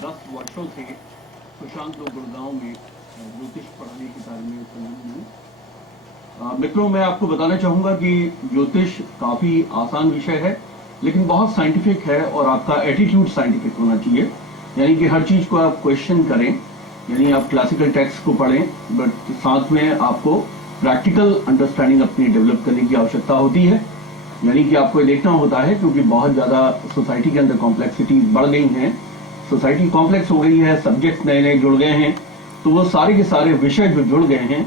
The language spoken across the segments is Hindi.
10 वर्षों से सुशांत लोग गुड़गांव में ज्योतिष पढ़ाने के कार्य में संलग्न हूँ। मित्रों, मैं आपको बताना चाहूंगा कि ज्योतिष काफी आसान विषय है, लेकिन बहुत साइंटिफिक है और आपका एटीट्यूड साइंटिफिक होना चाहिए। यानी कि हर चीज को आप क्वेश्चन करें, यानी आप क्लासिकल टेक्स्ट को पढ़ें, बट साथ में आपको प्रैक्टिकल अंडरस्टैंडिंग अपनी डेवलप करने की आवश्यकता होती है। यानी कि आपको ये देखना होता है, क्योंकि बहुत ज्यादा सोसाइटी के अंदर कॉम्प्लेक्सिटी बढ़ गई है, सोसाइटी कॉम्प्लेक्स हो गई है, सब्जेक्ट नए नए जुड़ गए हैं, तो वो सारे के सारे विषय जो जुड़ गए हैं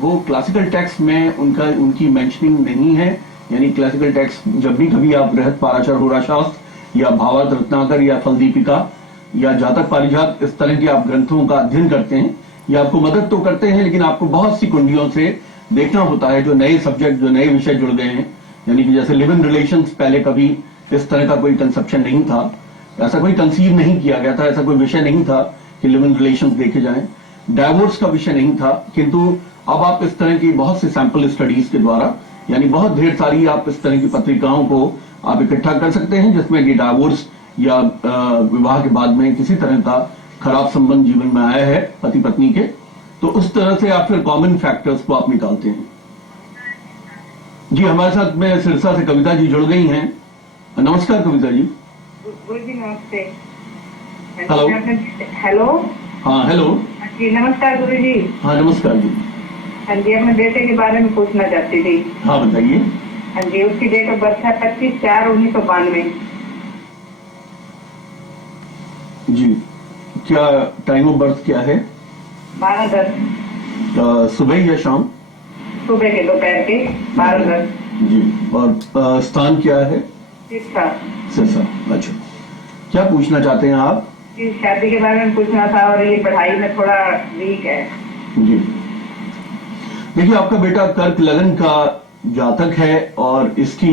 वो क्लासिकल टेक्स्ट में उनकी मेंशनिंग नहीं है। यानी क्लासिकल टेक्स्ट जब भी कभी आप बृहत पाराशर होरा शास्त्र या भावार्थ रत्नाकर या फलदीपिका या जातक पारिजात इस तरह के आप ग्रंथों का अध्ययन करते हैं, ये आपको मदद तो करते हैं, लेकिन आपको बहुत सी कुंडियों से देखना होता है जो नए सब्जेक्ट, जो नए विषय जुड़ गए हैं। यानी कि जैसे लिव इन रिलेशंस, पहले कभी इस तरह का कोई कंसेप्शन नहीं था, ऐसा कोई कंसीव नहीं किया गया था, ऐसा कोई विषय नहीं था कि लिव इन रिलेशंस देखे जाएं। डाइवोर्स का विषय नहीं था, किंतु अब आप इस तरह की बहुत सी सैंपल स्टडीज के द्वारा, यानी बहुत ढेर सारी आप इस तरह की पत्रिकाओं को आप इकट्ठा कर सकते हैं जिसमें कि डाइवोर्स या विवाह के बाद में किसी तरह का खराब संबंध जीवन में आया है पति पत्नी के, तो उस तरह से आप फिर कॉमन फैक्टर्स को आप निकालते हैं। जी, हमारे साथ में सिरसा से कविता जी जुड़ गई हैं। नमस्कार कविता जी। गुरु जी नमस्ते। हेलो। हेलो। हाँ हेलो जी नमस्कार गुरु जी। हाँ नमस्कार जी। हाँ जी, अपने बेटे के बारे में पूछना चाहती थी। हाँ बताइए। हाँ जी, उसकी डेट ऑफ बर्थ है 25/4/1992। जी, क्या टाइम ऑफ बर्थ क्या है? 12:10 सुबह या शाम? सुबह के, दोपहर के 12:10। जी, और स्थान क्या है? सिरसा। सिरसा, अच्छा। क्या पूछना चाहते हैं आप? जी, शादी के बारे में पूछना था, और ये पढ़ाई में थोड़ा वीक है। जी, देखिए आपका बेटा कर्क लगन का जातक है और इसकी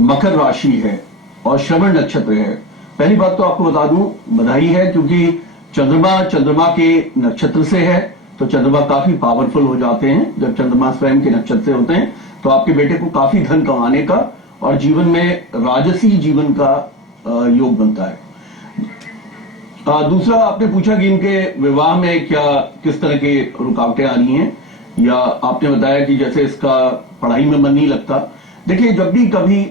मकर राशि है और श्रवण नक्षत्र है। पहली बात तो आपको बता दूं, बधाई है, क्योंकि चंद्रमा के नक्षत्र से है, तो चंद्रमा काफी पावरफुल हो जाते हैं जब चंद्रमा स्वयं के नक्षत्र से होते हैं। तो आपके बेटे को काफी धन कमाने का और जीवन में राजसी जीवन का योग बनता है। दूसरा, आपने पूछा कि इनके विवाह में क्या किस तरह के रुकावटें आ रही हैं, या आपने बताया कि जैसे इसका पढ़ाई में मन नहीं लगता। देखिए, जब भी कभी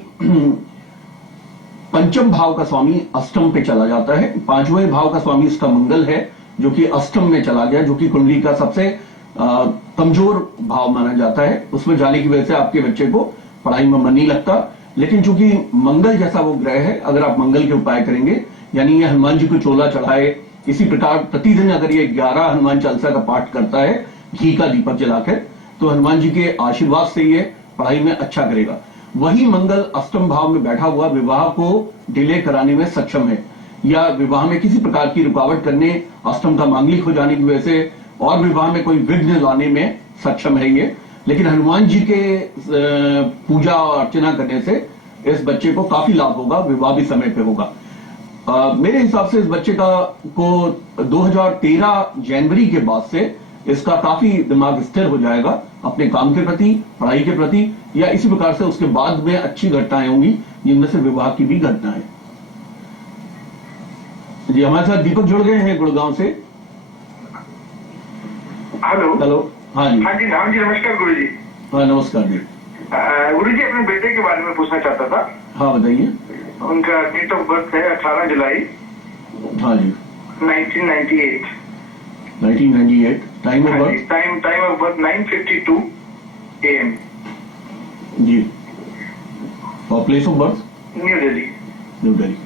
पंचम भाव का स्वामी अष्टम पे चला जाता है, पांचवें भाव का स्वामी इसका मंगल है जो कि अष्टम में चला गया, जो कि कुंडली का सबसे कमजोर भाव माना जाता है, उसमें जाने की वजह से आपके बच्चे को पढ़ाई में मन नहीं लगता। लेकिन चूंकि मंगल जैसा वो ग्रह है, अगर आप मंगल के उपाय करेंगे, यानी ये हनुमान जी को चोला चढ़ाए, इसी प्रकार प्रतिदिन अगर ये 11 हनुमान चालीसा का पाठ करता है घी का दीपक जलाकर, तो हनुमान जी के आशीर्वाद से ये पढ़ाई में अच्छा करेगा। वही मंगल अष्टम भाव में बैठा हुआ विवाह को डिले कराने में सक्षम है, या विवाह में किसी प्रकार की रुकावट करने, अष्टम का मांगलिक हो जाने की वजह से और विवाह में कोई विघ्न लाने में सक्षम है ये। लेकिन हनुमान जी के पूजा और अर्चना करने से इस बच्चे को काफी लाभ होगा, विवाह भी समय पे होगा। मेरे हिसाब से इस बच्चे को 2013 जनवरी के बाद से इसका काफी दिमाग स्थिर हो जाएगा अपने काम के प्रति, पढ़ाई के प्रति, या इसी प्रकार से उसके बाद में अच्छी घटनाएं होंगी, जिनमें से विवाह की भी घटनाएं। जी, हमारे साथ दीपक जुड़ गए हैं गुड़गांव से। हेलो। हेलो। हाँ जी। हाँ जी, नाम जी, नमस्कार गुरु जी। हाँ नमस्कार जी। गुरु जी, अपने बेटे के बारे में पूछना चाहता था। हाँ बताइए। उनका डेट ऑफ बर्थ है 18 जुलाई। हाँ जी। 1998। 1998। Time of birth? Time of birth 9:52 AM। जी। और place of birth? New Delhi. New Delhi.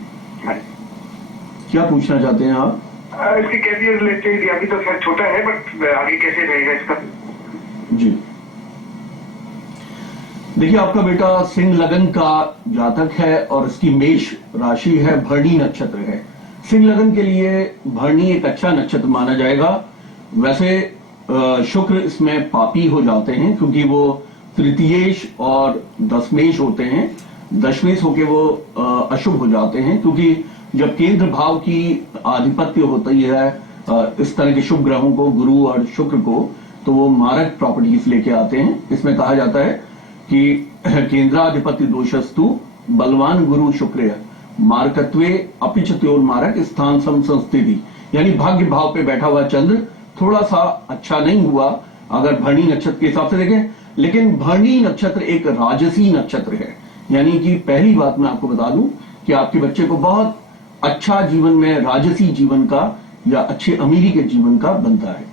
क्या पूछना चाहते हैं आप? इसके कैरियर रिलेटेड, अभी तो खैर छोटा है, बट आगे कैसे रहेगा इसका? जी, देखिए आपका बेटा सिंह लगन का जातक है और इसकी मेष राशि है, भरणी नक्षत्र है। सिंह लगन के लिए भरणी एक अच्छा नक्षत्र माना जाएगा। वैसे शुक्र इसमें पापी हो जाते हैं, क्योंकि वो तृतीयेश और दशमेश होते हैं। दशमेश होके वो अशुभ हो जाते हैं, क्योंकि जब केंद्र भाव की आधिपत्य होती है इस तरह के शुभ ग्रहों को, गुरु और शुक्र को, तो वो मारक प्रॉपर्टीज लेके आते हैं। इसमें कहा जाता है कि केंद्राधिपति दोषस्तु बलवान गुरु शुक्र मारकत्वे अपिचत्योर मारक स्थान सम संस्थिति, यानी भाग्य भाव पे बैठा हुआ चंद्र थोड़ा सा अच्छा नहीं हुआ अगर भरणी नक्षत्र के हिसाब से देखें। लेकिन भरणी नक्षत्र एक राजसी नक्षत्र है, यानी कि पहली बात मैं आपको बता दूं कि आपके बच्चे को बहुत अच्छा जीवन में राजसी जीवन का या अच्छे अमीरी के जीवन का बनता है।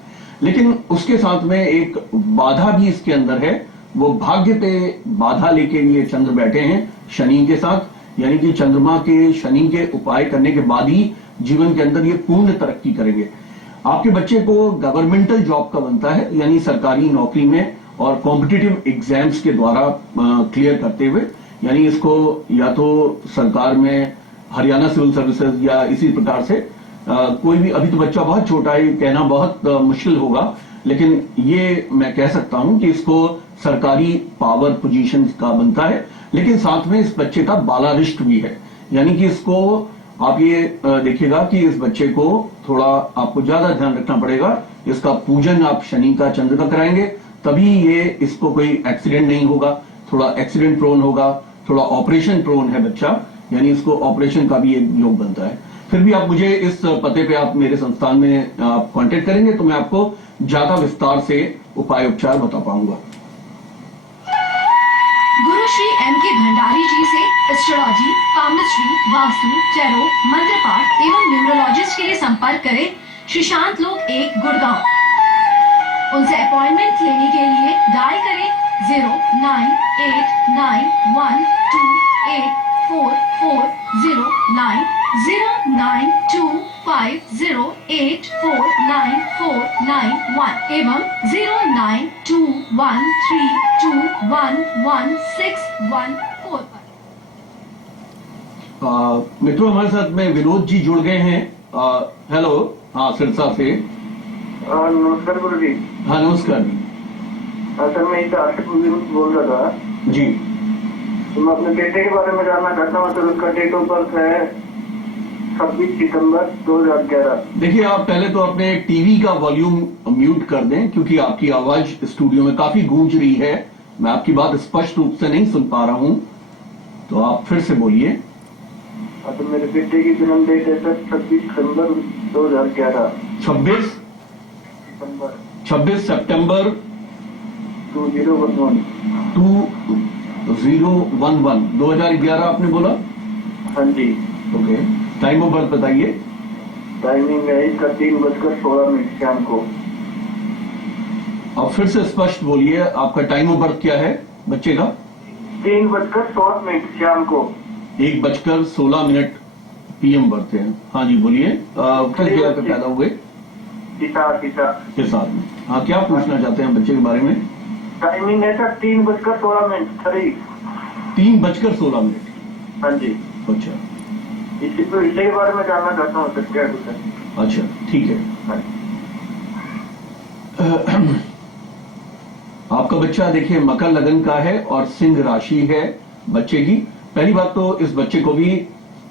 लेकिन उसके साथ में एक बाधा भी इसके अंदर है, वो भाग्य पे बाधा लेके ये चंद्र बैठे हैं शनि के साथ, यानी कि चंद्रमा के शनि के उपाय करने के बाद ही जीवन के अंदर ये पूर्ण तरक्की करेंगे। आपके बच्चे को गवर्नमेंटल जॉब का बनता है, यानी सरकारी नौकरी में और कॉम्पिटिटिव एग्जाम्स के द्वारा क्लियर करते हुए, यानी इसको या तो सरकार में हरियाणा सिविल सर्विसेज या इसी प्रकार से कोई भी, अभी तो बच्चा बहुत छोटा है, कहना बहुत मुश्किल होगा, लेकिन ये मैं कह सकता हूं कि इसको सरकारी पावर पोजीशन का बनता है। लेकिन साथ में इस बच्चे का बालारिष्ट भी है, यानी कि इसको आप ये देखिएगा कि इस बच्चे को थोड़ा आपको ज्यादा ध्यान रखना पड़ेगा। इसका पूजन आप शनि का चंद्र का कराएंगे, तभी ये इसको कोई एक्सीडेंट नहीं होगा, थोड़ा एक्सीडेंट प्रोन होगा, थोड़ा ऑपरेशन प्रोन है बच्चा, यानी इसको ऑपरेशन का भी एक योग बनता है। फिर भी आप मुझे इस पते पे आप मेरे संस्थान में आप कांटेक्ट करेंगे तो मैं आपको ज्यादा विस्तार से उपाय उपचार बता पाऊंगा। गुरु श्री M.K. भंडारी जी से एस्ट्रोलॉजी, पामस्ट्री, वास्तु, टैरो, मंत्र पाठ एवं न्यूमरोलॉजिस्ट के लिए संपर्क करें श्री शांत लोक 1 गुड़गांव। उनसे अपॉइंटमेंट लेने के लिए डायल करें 098912844090 0925084941 एवं 0921321161 मित्रों, हमारे साथ में विनोद जी जुड़ गए हैं। हेलो, हाँ, सिरसा से। नमस्कार गुरु जी। हाँ, नमस्कार जी। सर मैं इस आशिक विनोद बोल रहा था जी। तो मैं अपने बेटे के बारे में जानना चाहता हूँ। सर उसका डेट ऑफ बर्थ है 26 सितंबर 2011। देखिए, आप पहले तो अपने टीवी का वॉल्यूम म्यूट कर दें, क्योंकि आपकी आवाज स्टूडियो में काफी गूंज रही है। मैं आपकी बात स्पष्ट रूप से नहीं सुन पा रहा हूं, तो आप फिर से बोलिए। तो मेरे बेटे की जन्म डेट है सर 26 सितंबर 2011। 26 सितंबर 2011। 2011 आपने बोला? हाँ जी। ओके, टाइम ऑफ बर्थ बताइए। टाइमिंग है इसका 3:16 शाम को। अब फिर से स्पष्ट बोलिए, आपका टाइम ऑफ बर्थ क्या है बच्चे का? 3:16 शाम को। 1:16 PM बर्थ है। हाँ जी, बोलिए। किस जगह पे पैदा हुए? पिता के साथ में। हाँ, क्या पूछना चाहते हैं बच्चे के बारे में? टाइमिंग है सर 3:16 खरी। 3:16। हाँ जी। अच्छा इसी के बारे में जानना चाहता हूँ सर, क्या है सर? अच्छा, ठीक है। हाँ। आपका बच्चा देखिए मकर लगन का है और सिंह राशि है बच्चे की। पहली बात तो इस बच्चे को भी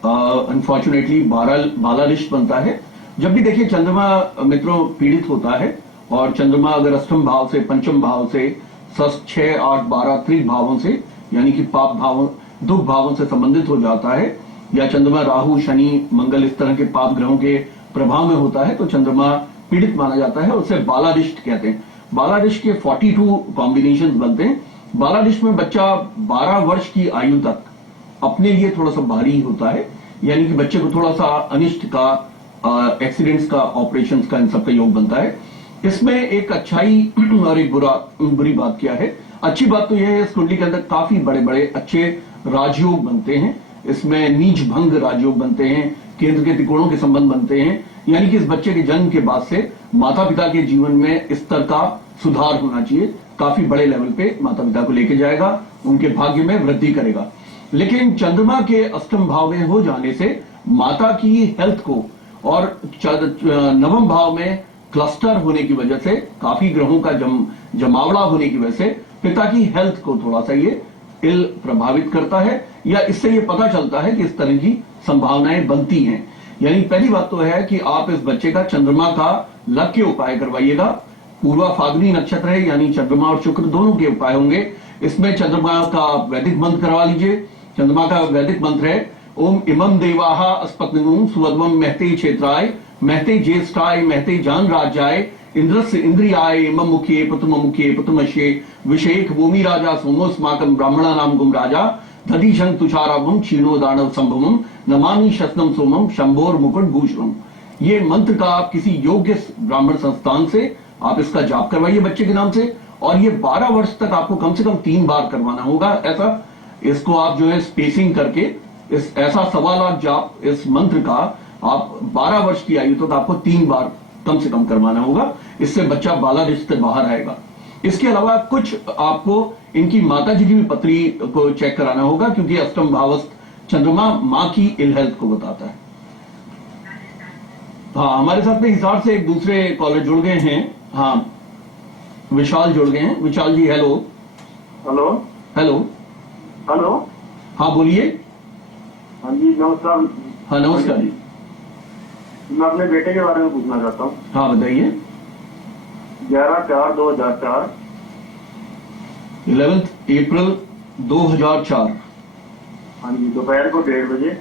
अनफॉर्चुनेटली बालारिष्ट बनता है। जब भी देखिए चंद्रमा मित्रों पीड़ित होता है, और चंद्रमा अगर अष्टम भाव से, पंचम भाव से, 6, 8, 12 त्रिक भावों से, यानी कि पाप भावों, दुख भावों से संबंधित हो जाता है, या चंद्रमा राहु, शनि, मंगल इस तरह के पाप ग्रहों के प्रभाव में होता है, तो चंद्रमा पीड़ित माना जाता है। उसे बालारिष्ट कहते हैं। बालारिष्ट के 42 कॉम्बिनेशन बनते हैं। बालारिष्ट में बच्चा 12 वर्ष की आयु तक अपने लिए थोड़ा सा भारी होता है, यानी कि बच्चे को थोड़ा सा अनिष्ट का, एक्सीडेंट्स का, ऑपरेशंस का, इन सब का योग बनता है। इसमें एक अच्छाई और एक बुरी बात क्या है? अच्छी बात तो यह है इस कुंडली के अंदर काफी बड़े बड़े अच्छे राजयोग बनते हैं। इसमें नीच भंग राजयोग बनते हैं, केंद्र के त्रिकोणों के संबंध बनते हैं, यानी कि इस बच्चे के जन्म के बाद से माता पिता के जीवन में स्तर का सुधार होना चाहिए। काफी बड़े लेवल पे माता पिता को लेके जाएगा, उनके भाग्य में वृद्धि करेगा। लेकिन चंद्रमा के अष्टम भाव में हो जाने से माता की हेल्थ को, और नवम भाव में क्लस्टर होने की वजह से, काफी ग्रहों का जमावड़ा होने की वजह से पिता की हेल्थ को थोड़ा सा ये इल प्रभावित करता है, या इससे ये पता चलता है कि इस तरह की संभावनाएं बनती हैं। यानी पहली बात तो है कि आप इस बच्चे का चंद्रमा का लग के उपाय करवाइएगा। पूर्वा फाल्गुनी नक्षत्र है, यानी चंद्रमा और शुक्र दोनों के उपाय होंगे। इसमें चंद्रमा का वैदिक मंत्र करवा लीजिए। चंद्रमा का वैदिक मंत्र है ओम इमं देवाः अस्पत्नुं सुवद्मं महते क्षेत्राय महते ज्येष्ठाय महते जान राज्याय इंद्रस्य इंद्रियाय इमं मुखे पुतमश्ये विषेक भूमि राजा सोमोस्माकं ब्राह्मणानां गुम राजा दधिशं तुषाराभम क्षीणो दानव संभवम नमामि शस्त्रम सोमम शंभोर मुकुट भूषणम। ये मंत्र का आप किसी योग्य ब्राह्मण संस्थान से आप इसका जाप करवाइए बच्चे के नाम से, और ये 12 वर्ष तक आपको कम से कम 3 बार करवाना होगा। ऐसा इसको आप जो है स्पेसिंग करके ऐसा 1.25 लाख जाप इस मंत्र का आप 12 वर्ष की आयु तक आपको 3 बार कम से कम करवाना होगा। इससे बच्चा बालारिष्ट से बाहर आएगा। इसके अलावा कुछ आपको इनकी माता जी की भी पत्री को चेक कराना होगा, क्योंकि अष्टम भावस्थ चंद्रमा मां की इल हेल्थ को बताता है। हाँ, हमारे साथ में हिसार से एक दूसरे कॉलर जुड़ गए हैं। हाँ, विशाल जुड़ गए हैं। विशाल जी हेलो। Hello hello. हेलो। हाँ बोलिए। हाँ जी नमस्कार। हाँ नमस्कार जी। मैं अपने बेटे के बारे में पूछना चाहता हूँ। हाँ बताइए। 11/4/2004। 11 अप्रैल 2004। हाँ जी, दोपहर को 1:30 बजे।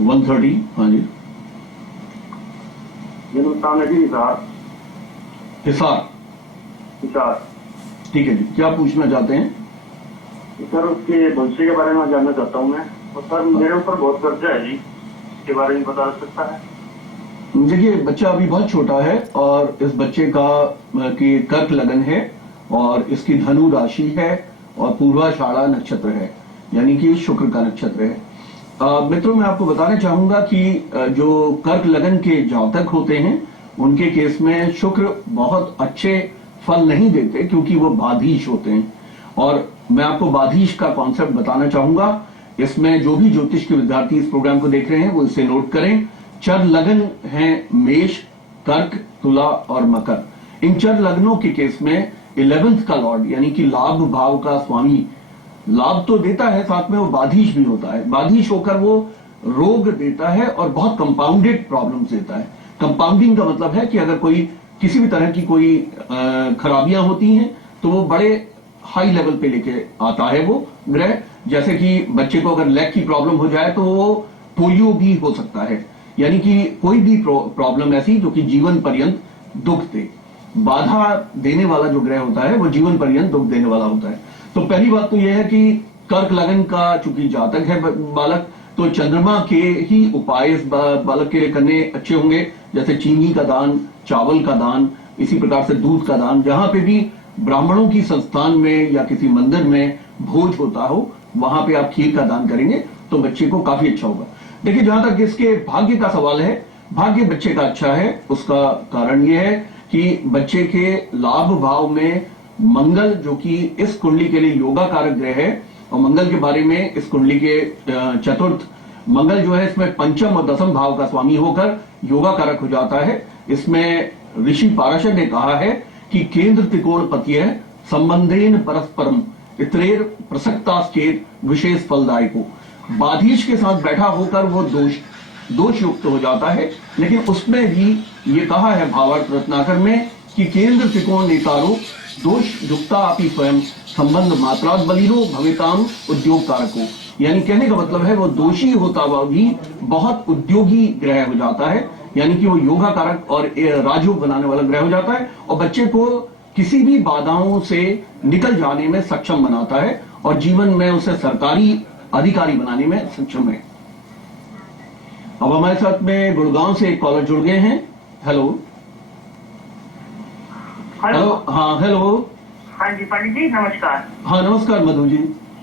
1:30। हाँ जी। जन्म स्थान है जी हिसार। हिसार। हिसार। ठीक है जी, क्या पूछना चाहते हैं? सर उसके भविष्य के बारे में जानना चाहता हूँ मैं। और सर मेरे ऊपर बहुत कर्जा है जी, इसके बारे में बता सकता है? देखिए, बच्चा अभी बहुत छोटा है और इस बच्चे का की कर्क लगन है और इसकी धनु राशि है और पूर्वाषाढ़ा नक्षत्र है, यानी कि शुक्र का नक्षत्र है। मित्रों, मैं आपको बताना चाहूंगा कि जो कर्क लगन के जातक होते हैं उनके केस में शुक्र बहुत अच्छे फल नहीं देते, क्योंकि वो बाधीश होते हैं। और मैं आपको बाधीश का कॉन्सेप्ट बताना चाहूंगा। इसमें जो भी ज्योतिष के विद्यार्थी इस प्रोग्राम को देख रहे हैं वो इसे नोट करें। चर लगन है मेष, कर्क, तुला और मकर। इन चर लग्नों के केस में 11th का लॉर्ड यानी कि लाभ भाव का स्वामी लाभ तो देता है, साथ में वो बाधीश भी होता है। बाधीश होकर वो रोग देता है और बहुत कंपाउंडेड प्रॉब्लम्स देता है। कंपाउंडिंग का मतलब है कि अगर कोई किसी भी तरह की कोई खराबियां होती हैं तो वो बड़े हाई लेवल पे लेके आता है वो ग्रह। जैसे कि बच्चे को अगर लेग की प्रॉब्लम हो जाए तो वो पोलियो भी हो सकता है, यानी कि कोई भी प्रॉब्लम ऐसी जो कि जीवन पर्यंत दुख दे। बाधा देने वाला जो ग्रह होता है वो जीवन पर्यंत दुख देने वाला होता है। तो पहली बात तो यह है कि कर्क लगन का चूंकि जातक है बालक, तो चंद्रमा के ही उपाय इस बालक के लिए करने अच्छे होंगे, जैसे चीनी का दान, चावल का दान, इसी प्रकार से दूध का दान। जहां पे भी ब्राह्मणों की संस्थान में या किसी मंदिर में भोज होता हो वहां पे आप खीर का दान करेंगे तो बच्चे को काफी अच्छा होगा। देखिए, जहां तक इसके भाग्य का सवाल है, भाग्य बच्चे का अच्छा है। उसका कारण यह है कि बच्चे के लाभ भाव में मंगल, जो कि इस कुंडली के लिए योगा कारक ग्रह है, और मंगल के बारे में इस कुंडली के चतुर्थ मंगल जो है इसमें पंचम और दसम भाव का स्वामी होकर योगा कारक हो जाता है। इसमें ऋषि पाराशर ने कहा है कि केंद्र त्रिकोण पत्य संबंधेन परस्परम इतरेर प्रसक्ताश्चेत विशेष फलदायको। बाधीश के साथ बैठा होकर वो दोष युक्त हो जाता है, लेकिन उसमें भी ये कहा है भावार्थ रत्नाकर में कि केंद्र त्रिकोण नेतारो दोष युक्ता अपि स्वयं संबंध मात्रात बलिनो भविताम उद्योग कारको। यानी कहने का मतलब है वो दोषी होता हुआ भी बहुत उद्योगी ग्रह हो जाता है, यानी कि वो योगा कारक और राजयोग बनाने वाला ग्रह हो जाता है और बच्चे को किसी भी बाधाओं से निकल जाने में सक्षम बनाता है और जीवन में उसे सरकारी अधिकारी बनाने में सक्षम है। अब हमारे साथ में गुड़गांव से एक कॉलर जुड़ गए हैं। हेलो। हेलो। हाँ हेलो। हाँ जी पंडित जी नमस्कार। हाँ नमस्कार मधु जी।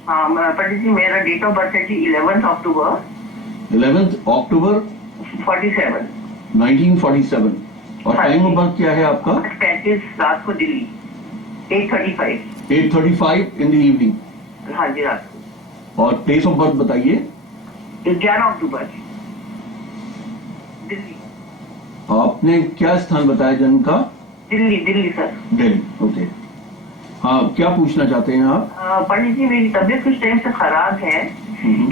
हाँ पंडित जी, मेरा डेट ऑफ बर्थ है जी 11 अक्टूबर 47 1947। और टाइम ऑफ बर्थ क्या है आपका? 35 रात को दिल्ली 8:35 इन द इवनिंग। हाँ जी रात को। और प्लेस ऑफ बर्थ बताइए। 11 अक्टूबर दिल्ली। आपने क्या स्थान बताया जन्म का? दिल्ली सर। दिल्ली, ओके। हाँ, क्या पूछना चाहते हैं आप? पंडित जी, मेरी तबीयत कुछ टाइम से खराब है।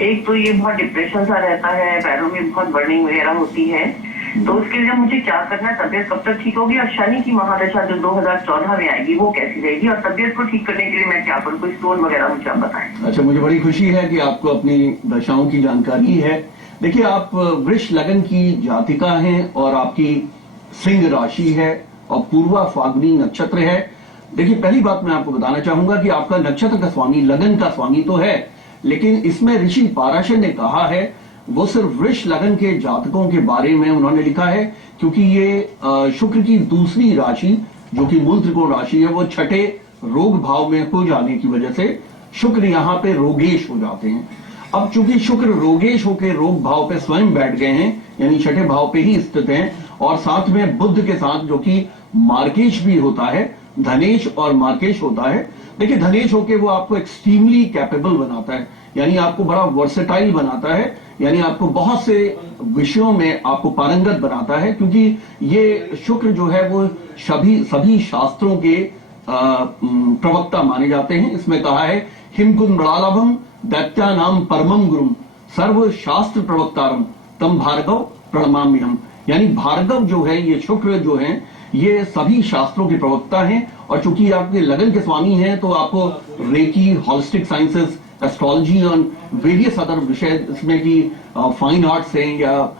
एक तो ये बहुत डिप्रेशन सा रहता है, पैरों में बहुत बर्निंग वगैरह होती है। तो उसके लिए मुझे क्या करना है, तबियत कब तक ठीक होगी, और शनि की महादशा जो 2014 में आएगी वो कैसी रहेगी, और तबियत को ठीक करने के लिए मैं क्या करूँ, कोई स्टोन वगैरह मुझे आप बताएं। अच्छा, मुझे बड़ी खुशी है कि आपको अपनी दशाओं की जानकारी है। देखिए, आप वृष लगन की जातिका हैं और आपकी सिंह राशि है और पूर्वा फाल्गुनी नक्षत्र है। देखिए, पहली बात मैं आपको बताना चाहूंगा कि आपका नक्षत्र का स्वामी लगन का स्वामी तो है, लेकिन इसमें ऋषि पाराशर ने कहा है, वो सिर्फ वृष लगन के जातकों के बारे में उन्होंने लिखा है, क्योंकि ये शुक्र की दूसरी राशि जो कि मूल त्रिकोण राशि है वो छठे रोग भाव में हो जाने की वजह से शुक्र यहाँ पे रोगेश हो जाते हैं। अब चूंकि शुक्र रोगेश होकर रोग भाव पे स्वयं बैठ गए हैं, यानी छठे भाव पे ही स्थित हैं, और साथ में बुध के साथ जो कि मार्केश भी होता है, धनेश और मार्केश होता है। देखिए, धनेश होके वो आपको एक्सट्रीमली कैपेबल बनाता है, यानी आपको बड़ा वर्सेटाइल बनाता है, यानी आपको बहुत से विषयों में आपको पारंगत बनाता है, क्योंकि ये शुक्र जो है वो सभी शास्त्रों के प्रवक्ता माने जाते हैं। इसमें कहा है, हिमकुंद मृणालाभम दैत्या नाम परमम गुरुम सर्व शास्त्र प्रवक्तारम तम भार्गव प्रणमाम्यहम। यानी भार्गव जो है, ये शुक्र जो है, ये सभी शास्त्रों के प्रवक्ता हैं, और चूंकि आपके लगन के स्वामी हैं तो आपको रेकी, हॉलिस्टिक साइंसेस, एस्ट्रोलॉजी और वेरियस अदर विषय, इसमें कि फाइन आर्ट्स हैं या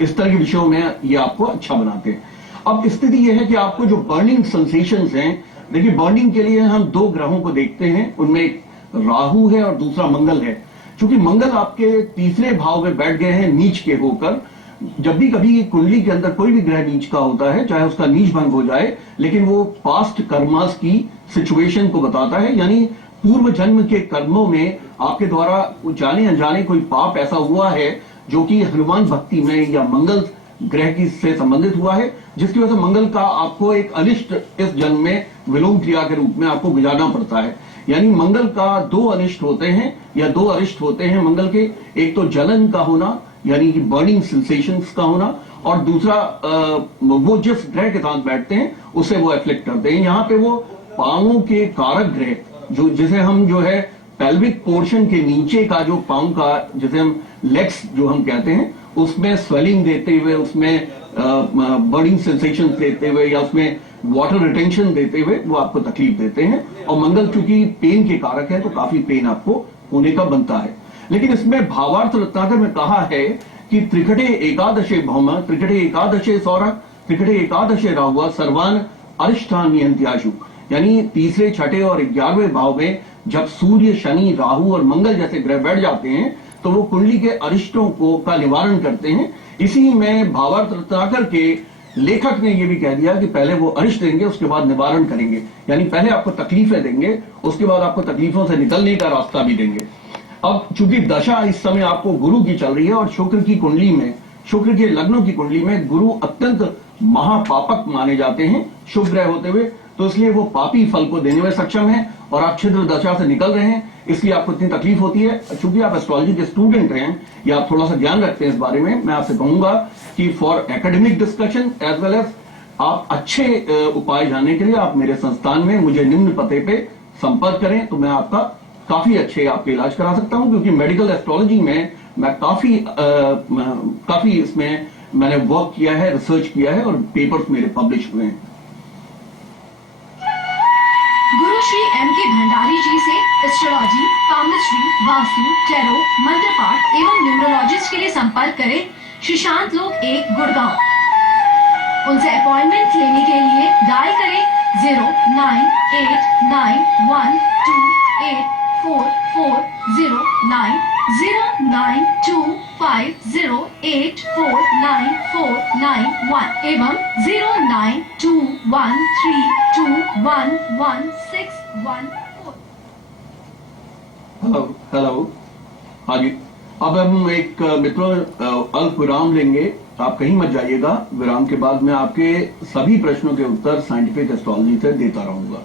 इस तरह के विषयों में ये आपको अच्छा बनाते हैं। अब स्थिति यह है कि आपको जो बर्निंग सेंसेशंस हैं, देखिए बर्निंग के लिए हम दो ग्रहों को देखते हैं, उनमें एक राहु है और दूसरा मंगल है। चूंकि मंगल आपके तीसरे भाव में बैठ गए हैं नीच के होकर, जब भी कभी कुंडली के अंदर कोई भी ग्रह नीच का होता है, चाहे उसका नीच भंग हो जाए, लेकिन वो पास्ट कर्मास की सिचुएशन को बताता है, यानी पूर्व जन्म के कर्मों में आपके द्वारा जाने अनजाने कोई पाप ऐसा हुआ है जो कि हनुमान भक्ति में या मंगल ग्रह की से संबंधित हुआ है, जिसकी वजह से मंगल का आपको एक अनिष्ट इस जन्म में विलोम क्रिया के रूप में आपको गुजारना पड़ता है। यानी मंगल का दो अनिष्ट होते हैं या दो अरिष्ट होते हैं मंगल के, एक तो जलन का होना यानी कि बर्निंग सेंसेशंस का होना, और दूसरा वो जिस ग्रह के साथ बैठते हैं उससे वो एफ्लेक्ट करते हैं। यहाँ पे वो पांवों के कारक ग्रह जो जिसे हम जो है पेल्विक पोर्शन के नीचे का जो पांव का जिसे हम लेग्स जो हम कहते हैं, उसमें स्वेलिंग देते हुए, उसमें बर्निंग सेंसेशन देते हुए या उसमें वाटर रिटेंशन देते हुए वो आपको तकलीफ देते हैं। और मंगल चूंकि पेन के कारक है तो काफी पेन आपको होने का बनता है। लेकिन इसमें भावार्थ रत्नाकर में कहा है कि त्रिकटे एकादशे भौम, त्रिकटे एकादशे सौर, त्रिकटे एकादशे राहुआ सर्वान अरिष्टान नियंत्याशु। यानी तीसरे, छठे और 11वें भाव में जब सूर्य, शनि, राहु और मंगल जैसे ग्रह बैठ जाते हैं तो वो कुंडली के अरिष्टों को का निवारण करते हैं। इसी में भावार्थ रत्नाकर के लेखक ने ये भी कह दिया कि पहले वो अरिष्ट देंगे, उसके बाद निवारण करेंगे, यानी पहले आपको तकलीफें देंगे, उसके बाद आपको तकलीफों से निकलने का रास्ता भी देंगे। अब चूंकि दशा इस समय आपको गुरु की चल रही है और शुक्र की कुंडली में, शुक्र के लग्नों की कुंडली में गुरु अत्यंत महापापक माने जाते हैं शुभ ग्रह होते हुए, तो इसलिए वो पापी फल को देने में सक्षम है और आप छिद्र दशा से निकल रहे हैं, इसलिए आपको इतनी तकलीफ होती है। चूंकि आप एस्ट्रोलॉजी के स्टूडेंट हैं या आप थोड़ा सा ज्ञान रखते हैं इस बारे में, मैं आपसे कहूंगा कि for academic discussion as well as आप अच्छे उपाय जानने के लिए आप मेरे संस्थान में मुझे निम्न पते पे संपर्क करें, तो मैं आपका काफी अच्छे आपके इलाज करा सकता हूं, क्योंकि मेडिकल एस्ट्रोलॉजी में मैं काफी इसमें मैंने वर्क किया है, रिसर्च किया है और पेपर्स मेरे पब्लिश हुए हैं। गुरु श्री M.K. भंडारी जी से एस्ट्रोलॉजी, पामिस्ट्री, वास्तु, टैरो, मंत्र पाठ एवं न्यूमरोलॉजिस्ट के लिए संपर्क करें श्रीशांत लोक 1 गुड़गांव। उनसे अपॉइंटमेंट लेने के लिए डायल करें 098912844090, 0925084941 एवं 092132111614। हेलो, हाँ जी। अब हम एक मित्रों अल्प विराम लेंगे, आप कहीं मत जाइएगा। विराम के बाद मैं आपके सभी प्रश्नों के उत्तर साइंटिफिक एस्ट्रोलॉजी से देता रहूंगा।